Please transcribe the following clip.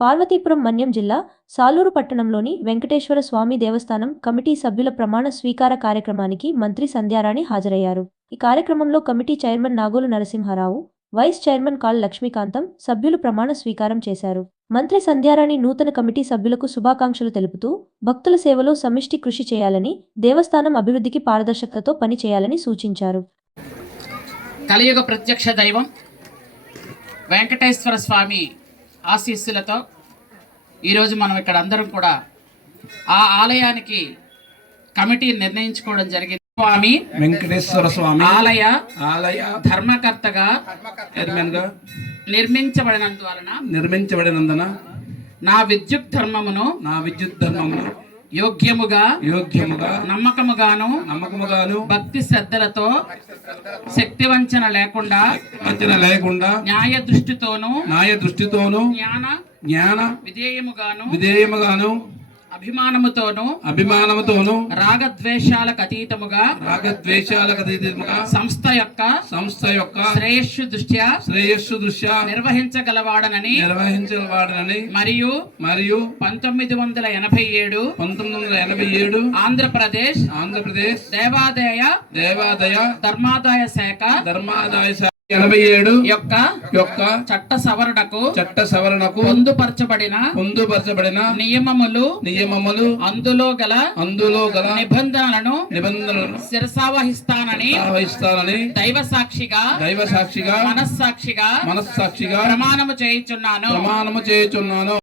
పార్వతీపురం మన్యం జిల్లా సాలూరు పట్టణంలోని వెంకటేశ్వర స్వామి దేవస్థానం కమిటీ సభ్యుల ప్రమాణ స్వీకార కార్యక్రమానికి మంత్రి సంధ్యారాణి హాజరయ్యారు. ఈ కార్యక్రమంలో committee chairman Nagolu Narasimharao vice chairman call Lakshmikantham సభ్యులు ప్రమాణ స్వీకారం చేశారు. మంత్రి సంధ్యారాణి నూతన కమిటీ సభ్యులకు శుభాకాంక్షలు తెలుపుతూ భక్తుల సేవలో సమిష్టి కృషి చేయాలని దేవస్థానం అభివృద్ధికి పారదర్శకతతో పని చేయాలని సూచించారు. కలియుగ ప్రత్యక్ష దైవం వెంకటేశ్వర స్వామి ఆశీస్సులతో ఈరోజు మనం ఇక్కడ అందరం కూడా ఆ ఆలయానికి కమిటీ నిర్ణయించుకోవడం జరిగింది. స్వామి వెంకటేశ్వర స్వామి ఆలయ ఆలయ ధర్మకర్తగా నిర్మించబడినందువలన నిర్మించబడినందున నా విద్యుత్ ధర్మమును నా విద్యుత్ ధర్మమును యోగ్యముగా యోగ్యముగా నమ్మకముగాను నమ్మకముగాను భక్తి శ్రద్ధలతో శక్తి వంచన లేకుండా వంచన లేకుండా న్యాయ దృష్టితోనూ న్యాయ దృష్టితోను జ్ఞాన జ్ఞాన విధేయముగాను విధేయముగాను అభిమానముతోనూ అభిమానముతోను రాగద్వేషాలకు అతీతముగా రాగద్వేషాలకు అతీతంగా సంస్థ యొక్క సంస్థ యొక్క శ్రేయస్సు దృష్ట్యా శ్రేయస్సు దృష్ట్యా నిర్వహించగలవాడనని నిర్వహించబడనని మరియు మరియు పంతొమ్మిది వందల ఎనభై ఏడు పంతొమ్మిది వందల ఎనభై ఏడు ఆంధ్రప్రదేశ్ ఆంధ్రప్రదేశ్ దేవాదాయ దేవాదాయ ధర్మాదాయ శాఖ ధర్మాదాయ శాఖ ఎనభై ఏడు యొక్క యొక్క చట్ట సవరణకు చట్ట సవరణకు పొందుపరచబడిన పొందుపరచబడిన నియమములు నియమములు అందులో గల అందులో గల నిబంధనలను నిబంధనలను శిరసావహిస్తానని వహిస్తానని దైవ సాక్షిగా దైవ సాక్షిగా మనస్సాక్షిగా మనస్సాక్షిగా ప్రమాణము చేయించున్నాను. ప్రమాణము చేయుచున్నాను.